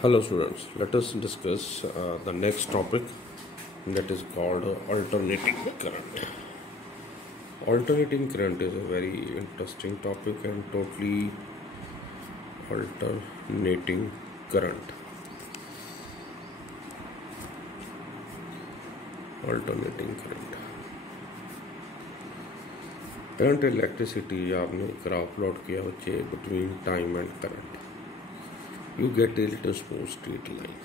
Hello students, let us discuss the next topic that is called alternating current. Alternating current is a very interesting topic and totally alternating current. Alternating current. Current electricity आपने graph plot किया बच्चे between time and current. You get a little smooth straight line.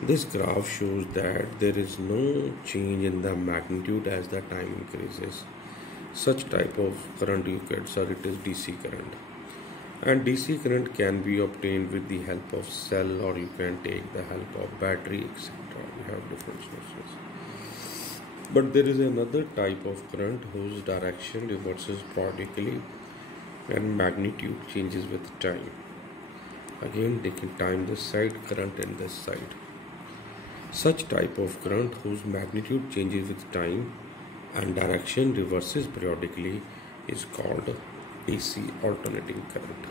This graph shows that there is no change in the magnitude as the time increases. Such type of current you get, sir, it is DC current. And DC current can be obtained with the help of cell, or you can take the help of battery, etc. We have different sources. But there is another type of current whose direction reverses periodically and magnitude changes with time. Again, taking time this side, current in this side. Such type of current whose magnitude changes with time and direction reverses periodically is called AC alternating current.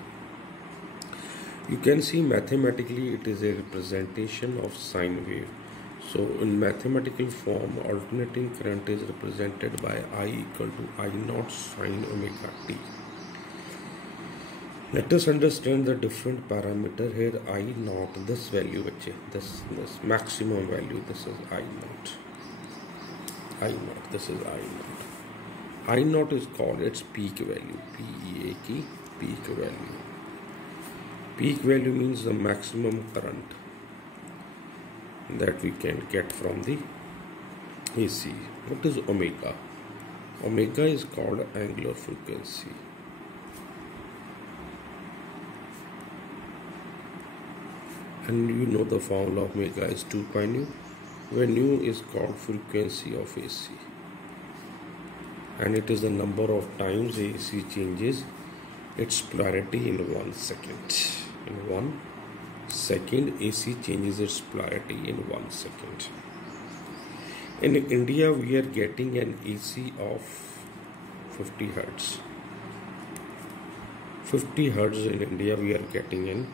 You can see mathematically it is a representation of sine wave. So in mathematical form, alternating current is represented by I equal to I naught sine omega t. Let us understand the different parameter here. I naught, this value, this maximum value, this is I naught. I naught, this is I naught. I naught is called its peak value. P-E-A-K, peak value. Peak value means the maximum current that we can get from the AC. What is omega? Omega is called angular frequency. And you know the formula of omega is 2 pi nu, where nu is called frequency of AC. And it is the number of times AC changes its polarity in 1 second. In 1 second, AC changes its polarity in 1 second. In India, we are getting an AC of 50 Hertz. 50 Hertz in India we are getting in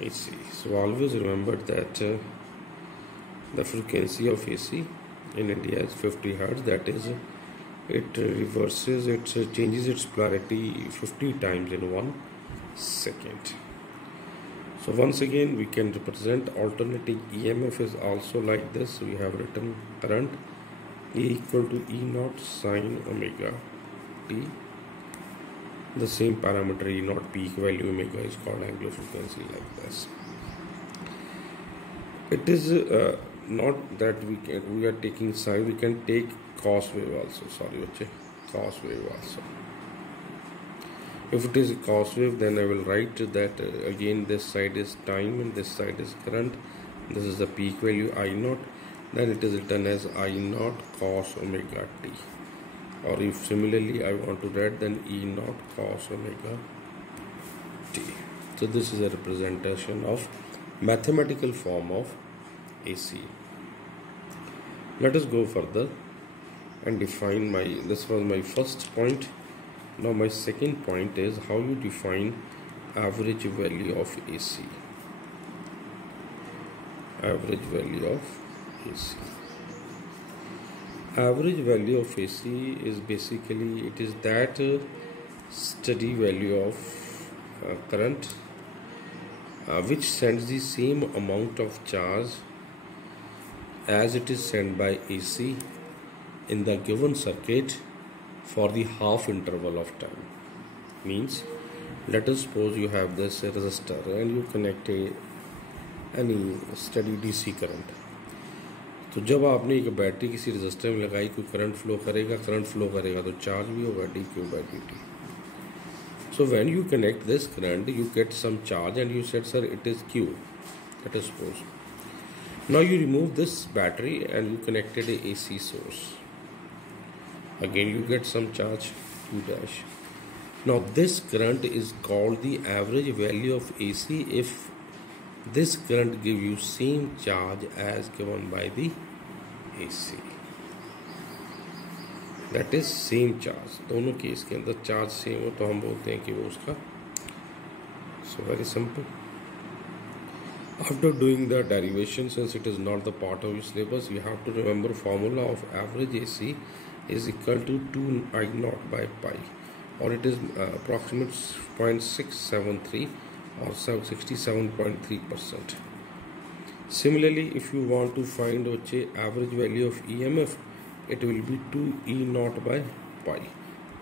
AC. So always remember that the frequency of AC in India is 50 Hertz. That is, it reverses, it changes its polarity 50 times in 1 second. So once again we can represent alternating EMF is also like this. We have written current E equal to E naught sine omega t. The same parameter E naught peak value omega is called angular frequency like this. It is not that we are taking sine, we can take cos wave also. Cos wave also. If it is a cos wave, then I will write that again this side is time and this side is current. This is the peak value I naught. Then it is written as I naught cos omega t. Or if similarly I want to write, then E naught cos omega t. So this is a representation of mathematical form of AC. Let us go further and define this was my first point. Now my second point is how you define average value of AC. Average value of AC. Average value of AC is basically, it is that steady value of current which sends the same amount of charge as it is sent by AC in the given circuit for the half interval of time. Means, let us suppose you have this resistor and you connect any steady DC current. तो जब आपने एक battery किसी register में लगाई, कोई current flow करेगा तो चार्ज भी होगा dq by dt. So when you connect this current, you get some charge and you said, sir, it is q. Let us suppose. Now you remove this battery and you connected a AC source. Again you get some charge q dash. Now this current is called the average value of AC if this current gives you same charge as given by the AC. That is same charge. दोनों case के अंदर charge same हो तो हम बोलते हैं कि वो उसका. So very simple. After doing the derivation, since it is not the part of your syllabus, you have to remember formula of average AC is equal to 2 I naught by pi, or it is approximate 0.673 or 67.3%. Similarly, if you want to find average value of EMF, it will be 2 E naught by pi,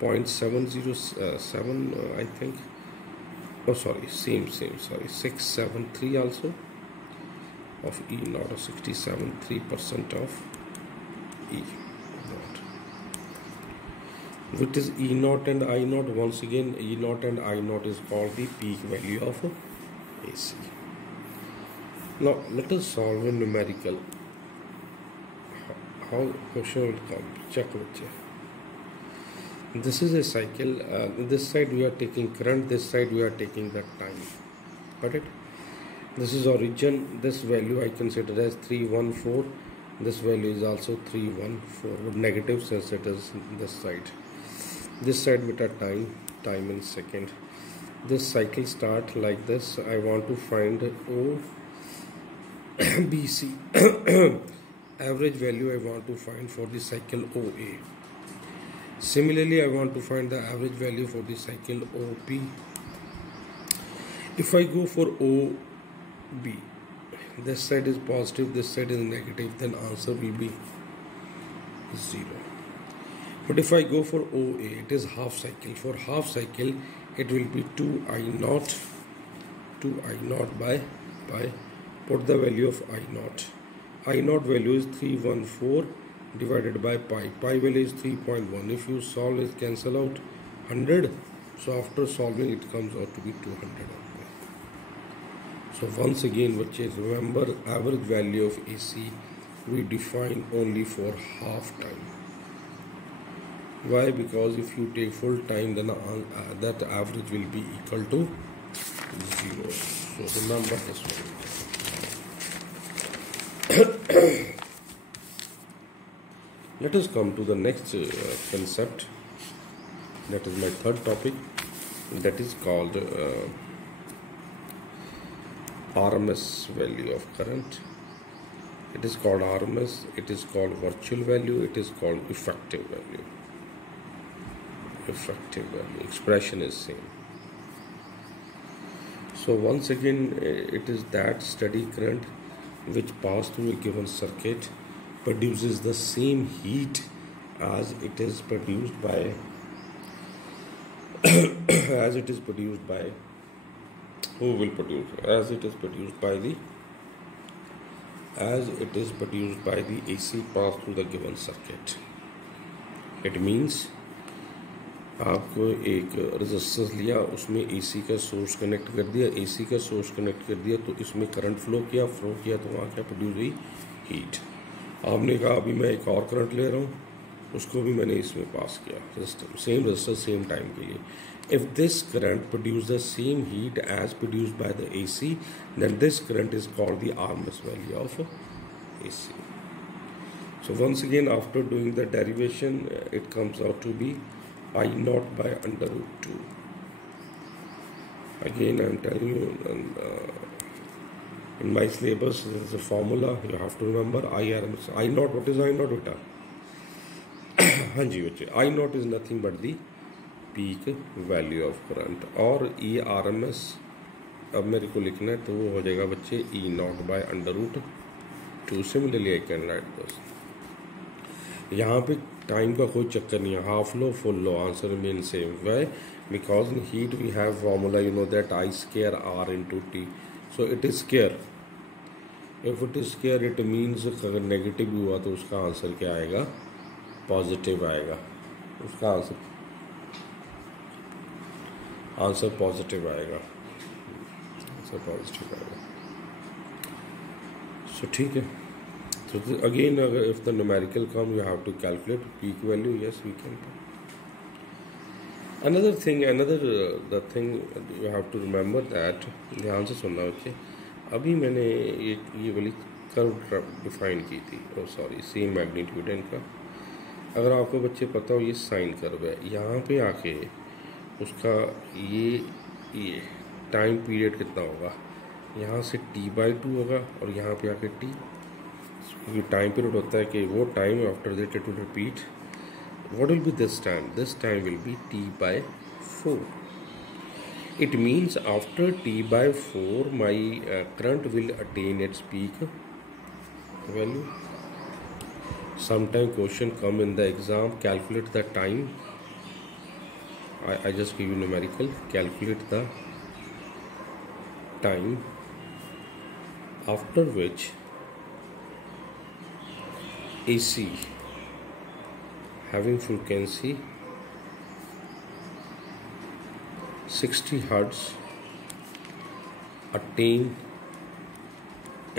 0.707 I think. Oh sorry, same, sorry, 673 also of E naught, or 67.3% of E naught. Which is E naught and I naught. Once again, E naught and I naught is called the peak value of AC. Now let us solve a numerical. How question will come? Check with you. This is a cycle. This side we are taking current, this side we are taking the time. Got it? This is origin. This value I consider as 314. This value is also 314, but negative since it is this side. This side with a time in second. This cycle start like this. I want to find O BC. Average value I want to find for the cycle OA. Similarly, I want to find the average value for the cycle OP. If I go for OB, this side is positive, this side is negative, then answer will be 0. But if I go for OA, it is half cycle. For half cycle, it will be 2 I naught by pi. Put the value of I naught. I naught value is 314 divided by pi. Pi value is 3.1. If you solve it, cancel out 100. So after solving, it comes out to be 200. So once again, remember average value of AC we define only for half time. Why? Because if you take full time, then that average will be equal to 0. So remember this one. Let us come to the next concept. That is my third topic. That is called RMS value of current. It is called RMS. It is called virtual value. It is called effective value. Effective value. Expression is same. So once again, it is that steady current which passes through a given circuit produces the same heat as it is produced by who will produce, as it is produced by the AC pass through the given circuit. It means आपको एक resistance लिया, उसमें AC का source connect कर दिया, AC का source connect कर दिया, तो इसमें करंट फ्लो किया तो वहाँ क्या प्रोड्यूस हुई? हीट. आपने कहा अभी मैं एक और करंट ले रहा हूँ, उसको भी मैंने इसमें पास किया, सेम रेजिस्टर सेम टाइम के लिए. If this current produces the same heat as produced by the AC, then this current is called the RMS value of AC. So once again, after doing the derivation, it comes out to be I naught by under root 2. Again, I am telling you, in my syllabus, there is a formula. You have to remember IRMS. I naught, what is I naught, beta? Hanji bachche. I naught is nothing but the peak value of current. और E RMS अब मेरे को लिखना है, तो वो हो जाएगा बच्चे E naught by under root 2. Similarly, I can write this. यहाँ पे टाइम का कोई चक्कर नहीं है. हाफ लो फुल लो, answer remain same. Why? Because in heat we have formula, you know that I square R into T. So it is square. If it is square, it means अगर negative हुआ तो उसका answer क्या आएगा? Positive आएगा. उसका answer positive आएगा. So ठीक है. So again, if the numerical come, you have to calculate peak value. Yes, we can. The thing you have to remember that, ध्यान से सुनना बच्चे. अभी मैंने ये वाली कर्व डिफाइन की थी, सेम मैग्नीट्यूड है इनका. अगर आपको बच्चे पता हो ये साइन कर्व है, यहाँ पे आके उसका ये टाइम पीरियड कितना होगा, यहाँ से t/2 होगा और यहाँ पे आके t, क्योंकि टाइम पीरियड होता है कि वो time after that it will repeat. What will be this time? This time will be t/4. It means after t/4 my current will attain its peak value. Sometime question come in the exam, calculate the time. I just give you numerical. Calculate the time after which AC having frequency 60 Hz attain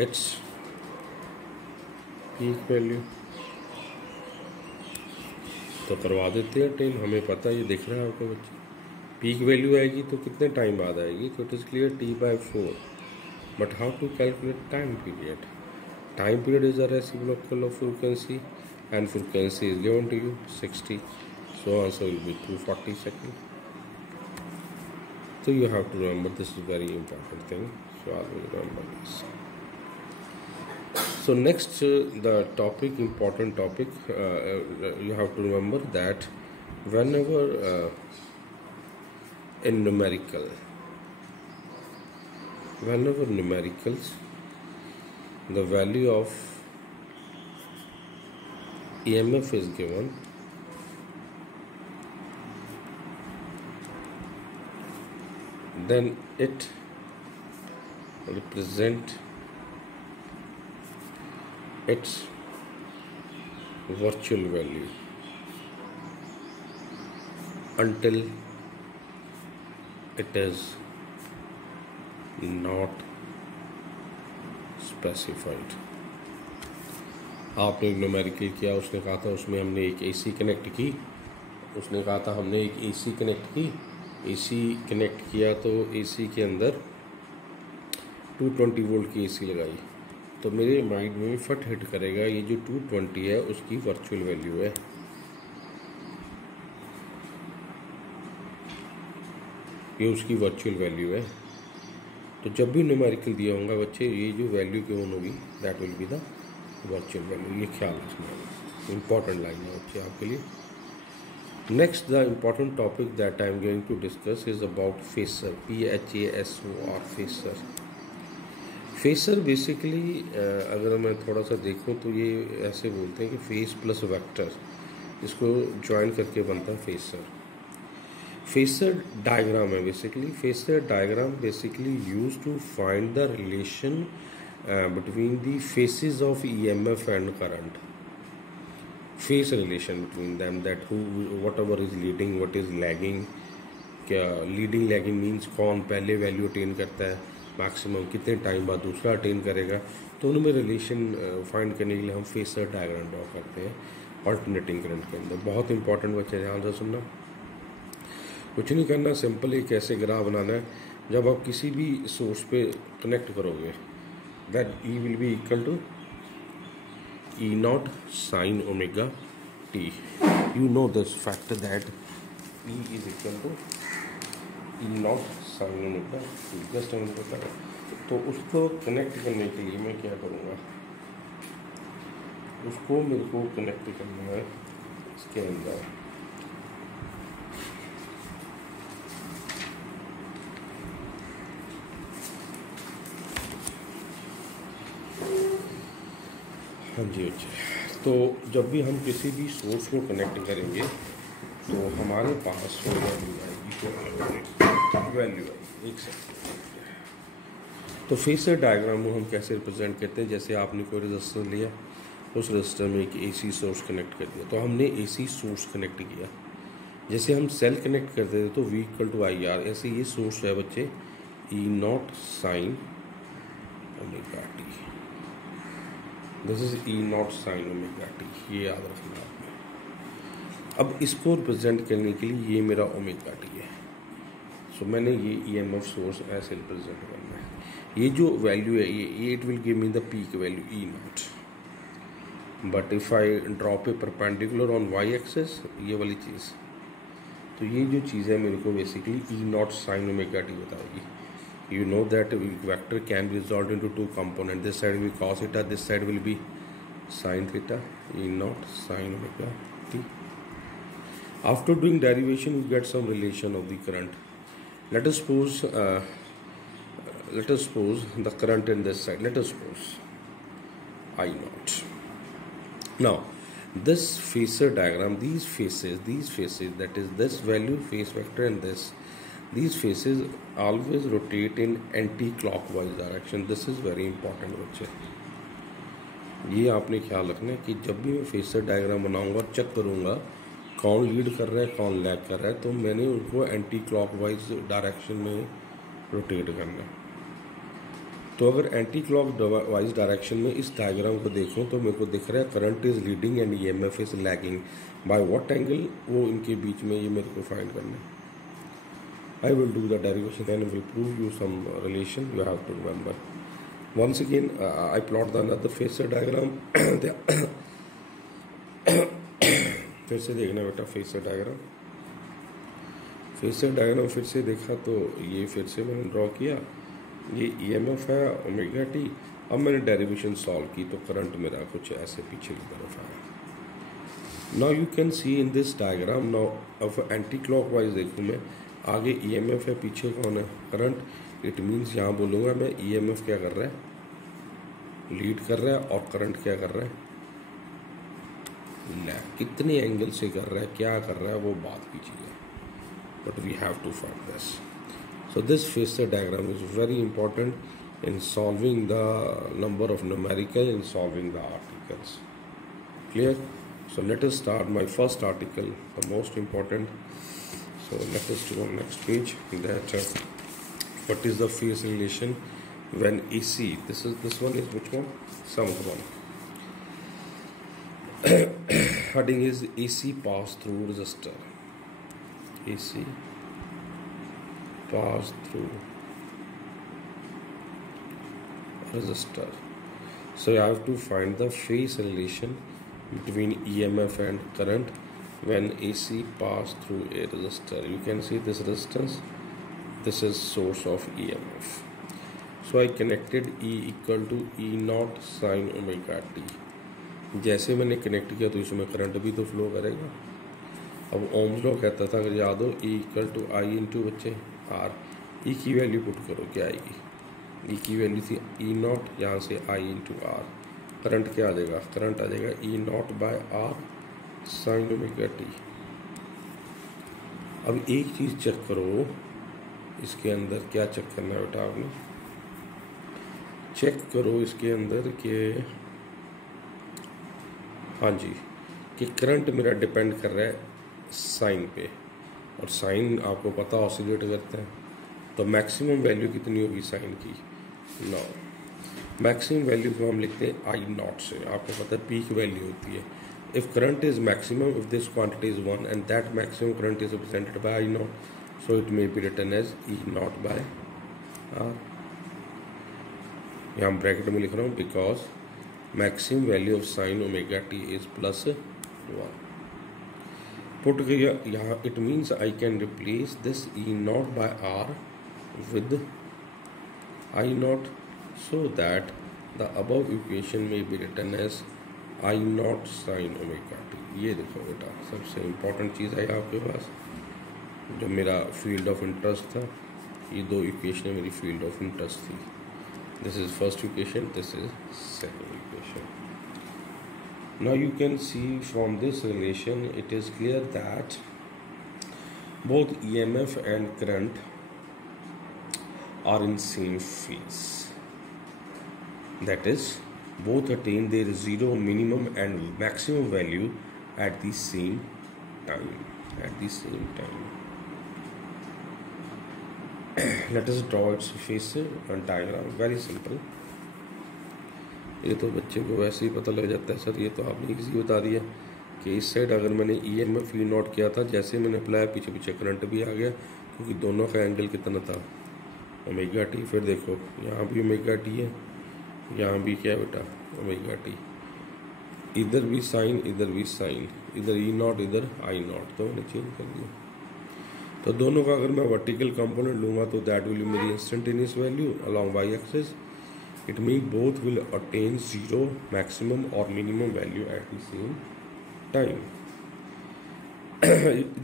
its peak value. तो करवा देते हैं attain, हमें पता ये दिख रहा है आपको बच्चे. पीक वैल्यू आएगी तो कितने टाइम बाद आएगी, तो it is clear t/4. But how to calculate time period? Time period is a reciprocal of frequency and frequency is given to you 60, so answer will be 240 seconds. So you have to remember, this is very important thing, so I will remember this. So next the topic, important topic, you have to remember that whenever in numericals the value of EMF is given, then it represent its virtual value until it is not specified. आपने numerical किया, उसने कहा था उसमें हमने एक AC connect की, उसने कहा था हमने एक AC कनेक्ट की, AC कनेक्ट किया तो AC के अंदर 220 वोल्ट की AC लगाई, तो मेरे माइंड में फट हिट करेगा ये जो 220 है उसकी वर्चुअल वैल्यू है. ये उसकी वर्चुअल वैल्यू है. तो जब भी न्यूमेरिकल दिया होगा बच्चे, ये जो वैल्यू गिवन होगी that will be the virtual value. ये ख्याल रखना, इंपॉर्टेंट लाइन है बच्चे आपके लिए. Next the important topic that I am going to discuss is about phasor. PHASOR phasor. Phasor basically अगर मैं थोड़ा सा देखूं तो ये ऐसे बोलते हैं कि फेस प्लस वेक्टर, इसको ज्वाइन करके बनता है फेसर. फेसर डायग्राम है basically. Phasor diagram basically use to find the relation between the phases of EMF and current. Phase relation between them, that whatever is leading, what is lagging. क्या leading lagging means कौन पहले value attain करता है, maximum कितने time बाद दूसरा attain करेगा. तो उनमें रिलेशन फाइंड करने के लिए हम फेसर डायग्राम ड्रॉ करते हैं ऑल्टरनेटिंग करंट के अंदर. बहुत इंपॉर्टेंट बच्चे ध्यान से सुनना, कुछ नहीं करना, सिंपल एक ऐसे ग्राफ बनाना है. जब आप किसी भी सोर्स पे कनेक्ट करोगे, that E will be equal to E0 sin omega t. You know this fact that E is equal to E0 sin omega t. Just हमें पता है. तो उसको कनेक्ट करने के लिए मैं क्या करूँगा, उसको मेरे को कनेक्ट करना है इसके अंदर. हाँ जी. अच्छा, तो जब भी हम किसी भी सोर्स को कनेक्ट करेंगे तो हमारे पास वैल्यू आएगी, वैल्यू आएगी. एक सेकंड. तो फेसर डायग्राम को हम कैसे रिप्रेजेंट करते हैं, जैसे आपने कोई रजिस्टर लिया, उस रजिस्टर में एक AC सोर्स कनेक्ट कर दिया, तो हमने AC सोर्स कनेक्ट किया. जैसे हम सेल कनेक्ट करते थे तो V = IR, ऐसे ये सोर्स है बच्चे E0 sin omega t. This is E0 sin omega t. ये याद रखना आपने. अब इसको रिप्रेजेंट करने के लिए ये मेरा ओमेगा t है, सो मैंने ये EMF सोर्स ऐसे रिप्रेजेंट करना है. ये जो वैल्यू है ये it will give me the peak value E0. But if I drop a perpendicular on y axis, ये वाली चीज़, तो ये जो चीज़ है मेरे को basically E0 sin omega t बताएगी. You know that vector can be resolved into two components. This side will be cos theta, this side will be sin theta, E naught sin omega t. After doing derivation, you get some relation of the current. Let us suppose the current in this side. Let us suppose I naught. Now, this phasor diagram, these faces, that is this value, phase vector, and these faces always rotate in anti-clockwise direction. This is very important बच्चे. ये आपने ख्याल रखना है कि जब भी मैं फेसर डायग्राम बनाऊंगा और चेक करूंगा कौन लीड कर रहा है कौन लैग कर रहा है, तो मैंने उनको एंटी क्लॉकवाइज डायरेक्शन में रोटेट करना है. तो अगर एंटी क्लॉकवाइज डायरेक्शन में इस डायग्राम को देखूं तो मेरे को दिख रहा है current is leading and EMF is lagging. By what angle, वो इनके बीच में ये मेरे को फाइंड करना है. I will do the derivation and will prove you some relation. You have to remember. Once again, I plot the another phasor diagram. फिर से देखना बेटा फेसर डायग्राम. फेसर डायग्राम फिर से देखा तो ये फिर से मैंने ड्रॉ किया. ये ईएमएफ है ओमेगा टी. अब मैंने डेरिवेशन सॉल्व की तो करंट मेरा कुछ ऐसे पीछे की तरफ आया. Now you can see in this diagram. Now अब एंटी क्लॉकवाइज देखूँ मैं, आगे ईएमएफ है, पीछे कौन है, करंट. इट मीन्स यहाँ बोलूँगा मैं ईएमएफ क्या कर रहा है, लीड कर रहा है, और करंट क्या कर रहा है, लैग. कितने एंगल से कर रहा है, क्या कर रहा है, वो बात की चीज़ है. But we have to find this. So this phasor diagram is very important in solving the number of numerical and solving the articles. Clear? So let us start my first article, the most important. So let us do on next page that what is the phase relation when AC, this one is which one, seventh one. Heading is AC pass through resistor. AC pass through resistor. So I have to find the phase relation between EMF and current when AC pass through a resistor. You can see this resistance, this is source of EMF. So I connected E equal to E naught sin omega t. जैसे मैंने connect किया तो इसमें current भी तो flow करेगा. अब Ohm's law कहता था, अगर याद हो, E equal to I into बच्चे आर. E की वैल्यू पुट करो, क्या आएगी, E की वैल्यू थी E नॉट, यहाँ से I इंटू आर. करंट क्या आ जाएगा, करंट आ जाएगा E naught by R sine omega t. अब एक चीज़ चेक करो, इसके अंदर क्या चेक करना है बेटा, आपने चेक करो इसके अंदर कि हाँ जी, कि करंट मेरा डिपेंड कर रहा है साइन पे, और साइन आपको पता ऑसिलेट करते हैं. तो मैक्सिमम वैल्यू कितनी होगी साइन की. नो, मैक्सिमम वैल्यू को हम लिखते हैं आई नॉट से. आपको पता है पीक वैल्यू होती है. If current is maximum, if this quantity is 1 and that maximum current is represented by I naught, so it may be written as E naught by R. यहाँ ब्रैकेट में लिख रहा हूँ because maximum value of sine omega t is plus 1. Put गया यहाँ, it means I can replace this E naught by R with I naught, so that the above equation may be written as I naught sin omega t. ये देखो बेटा, सबसे important चीज़ है आपके पास, जो मेरा फील्ड ऑफ इंटरेस्ट था. ये दो इक्वेशन मेरी फील्ड ऑफ इंटरेस्ट थी. This is first equation, this is second equation. Now you can see from this relation it is clear that both EMF and current are in same phase. That is, both attain their zero minimum and maximum value at the same time. Let us draw its phasor and diagram. Very simple. ये तो बच्चे को वैसे ही पता लग जाता है sir. ये तो आपने इजी बता दिया कि इस साइड अगर मैंने EMF E नॉट किया था, जैसे मैंने अप्लाई पीछे पीछे करंट भी आ गया, क्योंकि दोनों का एंगल कितना था, ओमेगा टी. फिर देखो यहाँ भी ओमेगा टी है, यहाँ भी क्या बेटा, ओमेगा टी. इधर भी साइन, इधर भी साइन, इधर ई नॉट, इधर आई नॉट, तो मैंने चेंज कर दिया. तो दोनों का अगर मैं वर्टिकल कंपोनेंट लूँगा तो दैट विल बी मेरी instantaneous value along Y axis. It mean both will attain zero maximum और minimum value at the same time.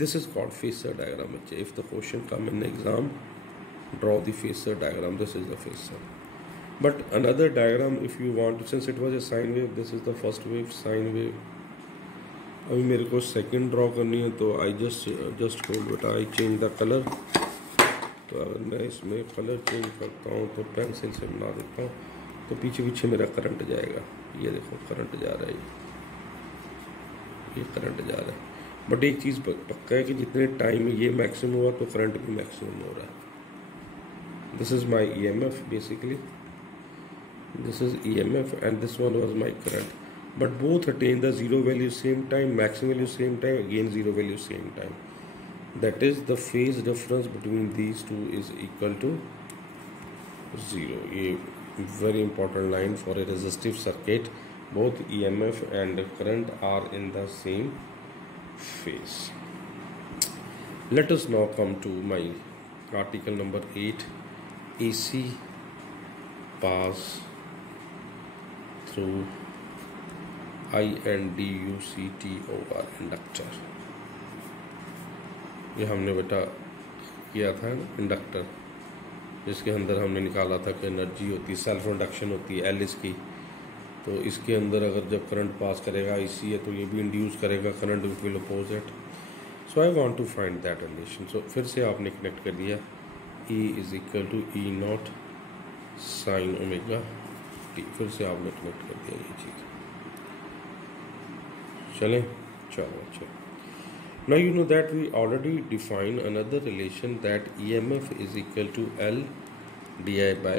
This is called phasor diagram. If the question come in the exam, draw the phasor diagram. This is the phasor. But another diagram, if you want, since it was a sine wave, this is the first wave, sine wave. अभी मेरे को second draw करनी है तो I just hold बेटा, I change the colour. तो अगर मैं इसमें कलर चेंज करता हूँ तो पेंसिल से बना देता हूँ तो पीछे पीछे मेरा करंट जाएगा. ये देखो करंट जा रहा है, ये करंट जा रहा है. बट एक चीज़ पक्का है कि जितने टाइम में ये मैक्सिमम हुआ तो करंट भी मैक्सिमम हो रहा है. This is my EMF basically, this is EMF and this one was my current. But both attain the zero value same time, maximum value same time, again zero value same time. That is the phase difference between these two is equal to zero. ये very important line for a resistive circuit. Both EMF and current are in the same phase. Let us now come to my article number 8. AC pass through I and DUCT over inductor. ये हमने बेटा किया था inductor, जिसके अंदर हमने निकाला था कि एनर्जी होती है, सेल्फ इंडक्शन होती है L इसकी. तो इसके अंदर अगर जब करंट पास करेगा IC है तो ये भी इंड्यूस करेगा current which will opposite. So I want to find that relation. So फिर से आपने कनेक्ट कर दिया E is equal to E0 sine omega T. फिर से आपने कनेक्ट कर दिया ये चीज़. चलें, चलो अच्छा. Now you know that we already define another relation that EMF is equal to L DI by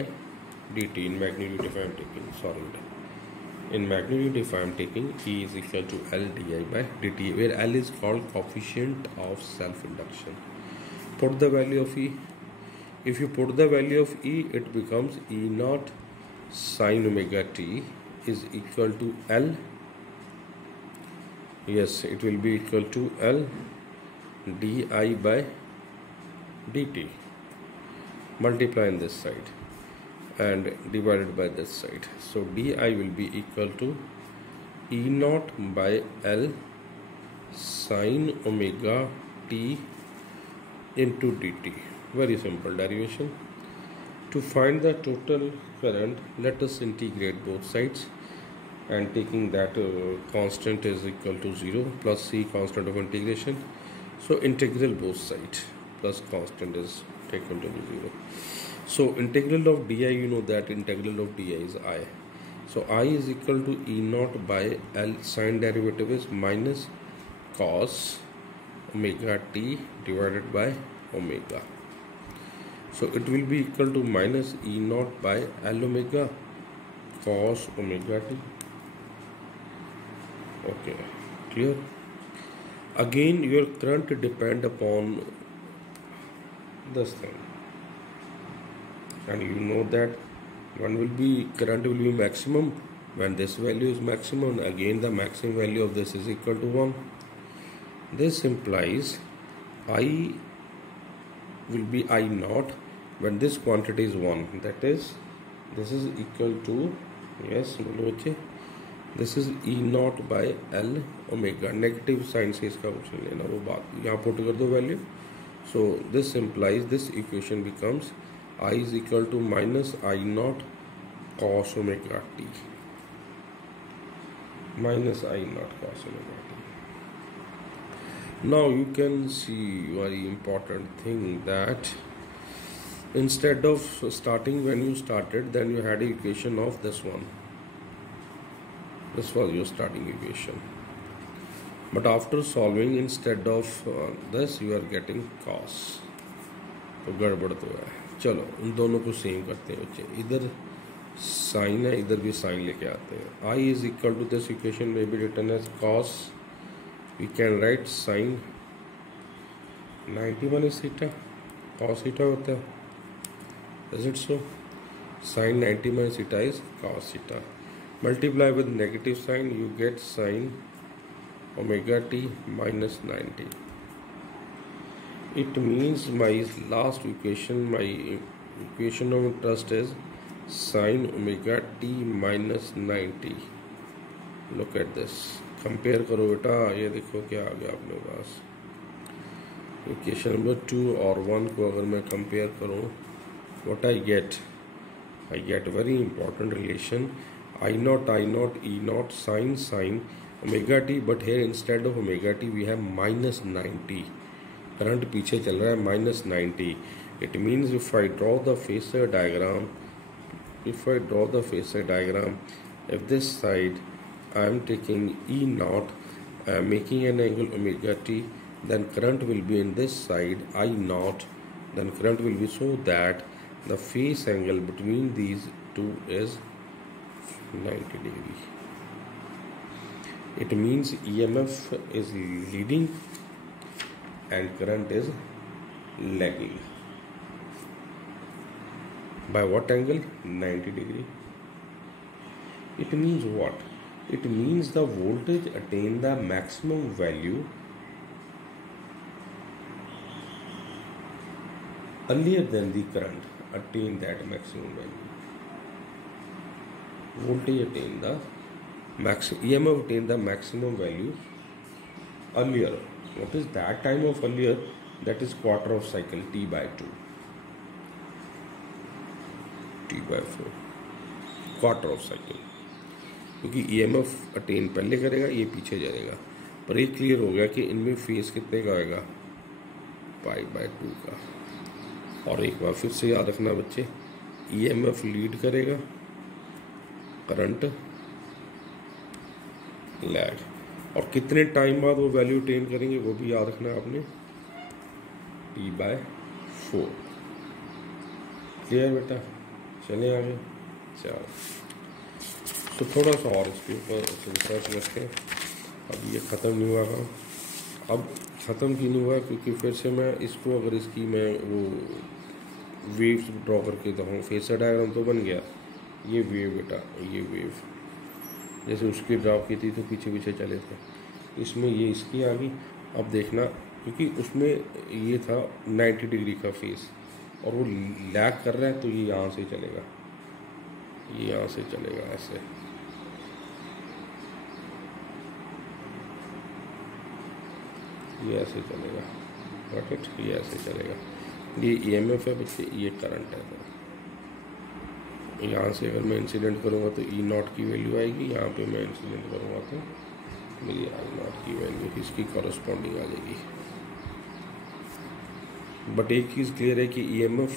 dt in magnitude if I am taking solid. In magnitude if I am taking E is equal to L di by dt, where L is called coefficient of self induction. Put the value of E. If you put the value of E, it becomes E0 sin omega t is equal to L. Yes, it will be equal to L di by dt. Multiply on this side and divided by this side. So di will be equal to E0 by L sin omega t into dt. Very simple derivation. To find the total current, let us integrate both sides, and taking that constant is equal to 0 plus C constant of integration. So integral both sides plus constant is taken to be 0. So integral of di, you know that integral of di is I. So I is equal to E0 by L, sin derivative is minus cos omega t divided by omega. So it will be equal to minus E0 by L omega cos omega t. Okay, clear? Again your current depend upon this thing. And you know that one will be current will be maximum when this value is maximum. Again the maximum value of this is equal to 1. This implies I will be I0 when this quantity is 1. That is, this is equal to, yes, this is E0 by L omega. Negative sign से इसका कुछ नहीं लेना, वो बात यहाँ put कर दो value. So this implies this equation becomes I is equal to minus I0 cos omega t. Minus I0 cos omega t. Now you can see very important thing that instead of starting when you started, then you had an equation of this one. This was your starting equation. But after solving, instead of this, you are getting cos. तो गड़बड़ तो है. चलो उन दोनों को same करते हैं बच्चे. इधर साइन है, इधर भी साइन लेके आते हैं. I is equal to this equation may be written as cos. We can write sin 90 minus theta. Cos theta होता है. Is it so? Sin 90 minus theta is cos theta. Multiply with negative sign, you get sin omega t minus 90. It means my last equation, my equation of interest is sine omega t minus 90. Look at this. Compare करो बेटा, ये देखो क्या आ गया अपने पास. Equation number 2 और 1 को अगर मैं कंपेयर करूँ, what I get very important relation. I naught E naught sine omega t, but here instead of omega t we have minus 90. Current पीछे चल रहा है minus 90. It means if I draw the phasor diagram, if this side I am taking E naught, making an angle omega t, then current will be in this side I naught, then current will be so that the phase angle between these two is 90 degree. It means EMF is leading and current is lagging. By what angle? 90 degree. It means what? It means the voltage attain the maximum value earlier than the current attain that maximum value. Voltage attain the EMF attain the maximum value earlier. What is that time of earlier? That is quarter of cycle, T by 2, T by 4, quarter of cycle. क्योंकि EMF attain पहले करेगा, ये पीछे जाएगा. पर ये clear हो गया कि इनमें फेस कितने का आएगा, पाई बाय 2 का. और एक बार फिर से याद रखना बच्चे, EMF लीड करेगा, करंट लैग, और कितने टाइम बाद वो वैल्यू अटेन करेंगे वो भी याद रखना है आपने, T by 4. क्लियर बेटा? चले आगे. चलो तो थोड़ा सा और इसके ऊपर रिसर्च करते हैं. अब ये ख़त्म नहीं हुआ था. अब ख़त्म क्यों नहीं हुआ? क्योंकि फिर से मैं इसको अगर इसकी मैं वो वेव्स ड्रॉ करके दिखाऊँ, फेसर डायग्राम तो बन गया. ये वेव बेटा, ये वेव जैसे उसकी ड्रॉ की थी तो पीछे पीछे चले थे, इसमें ये इसकी आ गई. अब देखना, क्योंकि उसमें ये था 90 डिग्री का फेस और वो लैग कर रहा है, तो ये यहाँ से चलेगा, ये यहाँ से चलेगा ऐसे. ये ऐसे चलेगा, गॉट इट? ये ऐसे चलेगा. ये EMF है बच्चे, ये करंट है. तो यहाँ से अगर मैं इंसिडेंट करूँगा तो E नॉट की वैल्यू आएगी. यहाँ पे मैं इंसिडेंट करूँगा तो मेरी I नॉट की वैल्यू इसकी कॉरस्पॉन्डिंग आ जाएगी. बट एक चीज़ क्लियर है कि EMF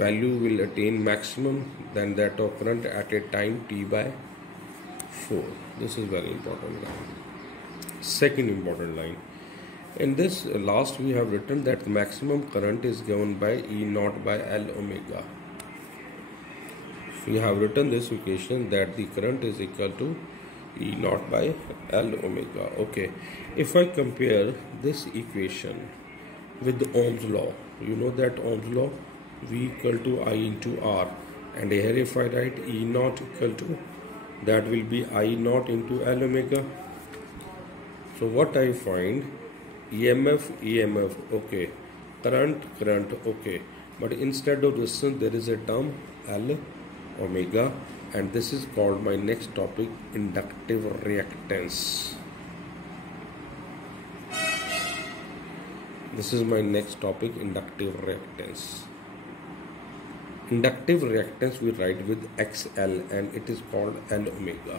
value will attain maximum then that of current at a time T by 4. This is very important line. Second important line. In this last we have written that the maximum current is given by E naught by L omega. We have written this equation that the current is equal to E naught by L omega. Okay, if I compare this equation with the Ohm's law, you know that Ohm's law, V equal to I into R, and here if I write E naught equal to, that will be I naught into L omega. So what I find, EMF, okay, current, okay, but instead of resistance there is a term L omega, and this is called my next topic, inductive reactance. This is my next topic, inductive reactance. Inductive reactance we write with XL and it is called L omega.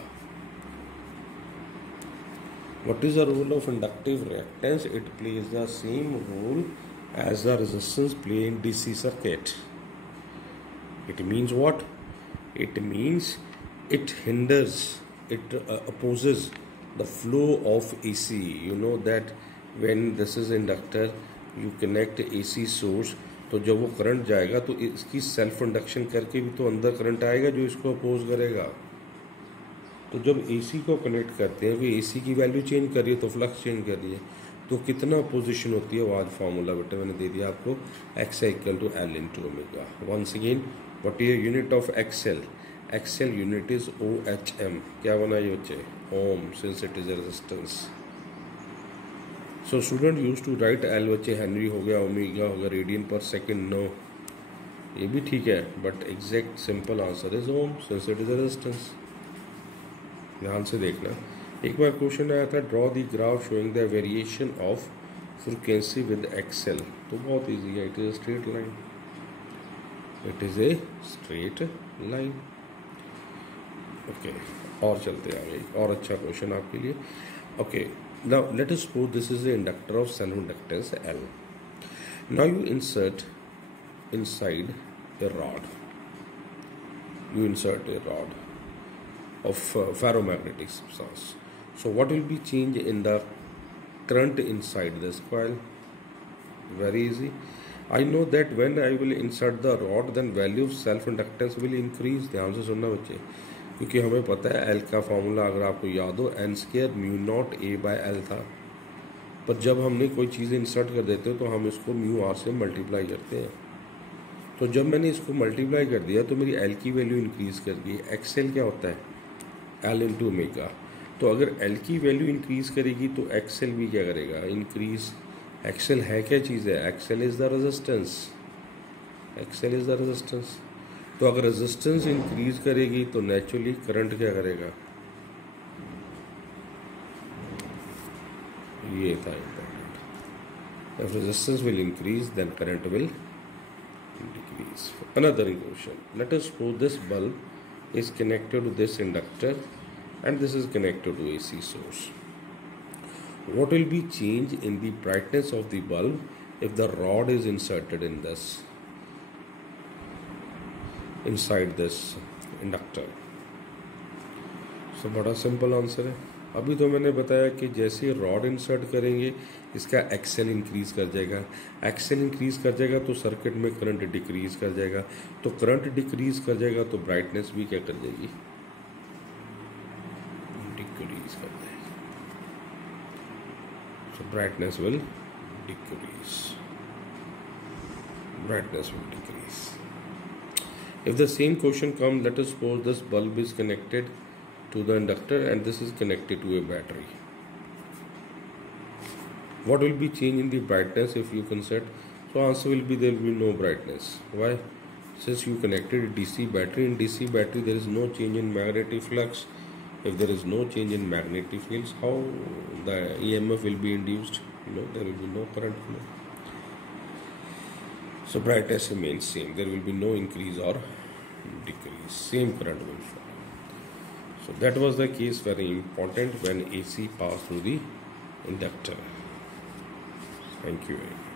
What is the role of inductive reactance? It plays the same role as the resistance play in DC circuit. It means what? It means it hinders, it opposes the flow of AC. You know that when this is inductor, you connect AC source, तो जब वो current जाएगा तो इसकी self induction करके भी तो अंदर करंट आएगा जो इसको अपोज करेगा. तो जब AC को कनेक्ट करते हैं, वो AC की वैल्यू चेंज कर रही है तो फ्लक्स चेंज कर रही है, तो कितना अपोजिशन होती है वो आज फार्मूला बेटा मैंने दे दिया आपको, XL equal to L into omega. Once again, what is unit of XL? XL unit is OHM. क्या बना ये बच्चे? Ohm, since it is resistance. So student use to write L, बच्चे हेनरी हो गया, ओमेगा हो गया, रेडियन पर सेकेंड, नो, ये भी ठीक है, but exact simple answer is ohm, since it is resistance. ध्यान से देखना, एक बार क्वेश्चन आया था draw the graph showing the variation of frequency with XL, तो बहुत इजी है, it is a straight line, it is a straight line. Okay, और चलते आगे, और अच्छा क्वेश्चन आपके लिए। Okay, now let us suppose this is the inductor of self inductance L. Now you insert inside a rod, you insert a rod of ferromagnetic substance. So what will be change in the current inside this coil? Very easy. I know that when I will insert the rod, then value of self inductance will increase. ध्यान से सुनना बच्चे, क्योंकि हमें पता है L का formula अगर आपको याद हो N square mu naught A by L था, पर जब हमने कोई चीज़ इंसर्ट कर देते हो तो हम इसको म्यू आर से मल्टीप्लाई करते हैं। तो जब मैंने इसको मल्टीप्लाई कर दिया तो मेरी एल की वैल्यू इंक्रीज़ कर गई। एक्सएल क्या होता है? L into omega. तो अगर एल की वैल्यू इंक्रीज़ करेगी तो एक्सएल भी क्या करेगा? इंक्रीज। एक्सएल है क्या चीज़ है? XL is the resistance, XL is the resistance. तो अगर रेजिस्टेंस इंक्रीज करेगी तो नेचुरली करंट क्या करेगा? ये था important. If resistance will increase then current will decrease. Another question. Let us suppose this bulb is connected to this inductor and this is connected to AC source. What will be change in the brightness of the bulb if the rod is inserted in this inside this inductor? So बड़ा simple answer है। अभी तो मैंने बताया कि जैसे rod insert करेंगे इसका एक्सेल इंक्रीज कर जाएगा, एक्सेल इंक्रीज कर जाएगा तो सर्किट में करंट डिक्रीज कर जाएगा, तो करंट डिक्रीज कर जाएगा तो ब्राइटनेस भी क्या कर जाएगी? डिक्रीज कर जाएगी। So brightness will decrease, brightness will decrease. If the same question comes, let us suppose this bulb is connected to the inductor and this is connected to a battery. What will be change in the brightness if you consult? So answer will be there will be no brightness. Why? Since you connected a DC battery, in DC battery there is no change in magnetic flux. If there is no change in magnetic fields, how the EMF will be induced? No, there will be no current flow. So brightness remains same. There will be no increase or decrease. Same current will flow. So that was the case, very important, when AC passed through the inductor. Thank you very much.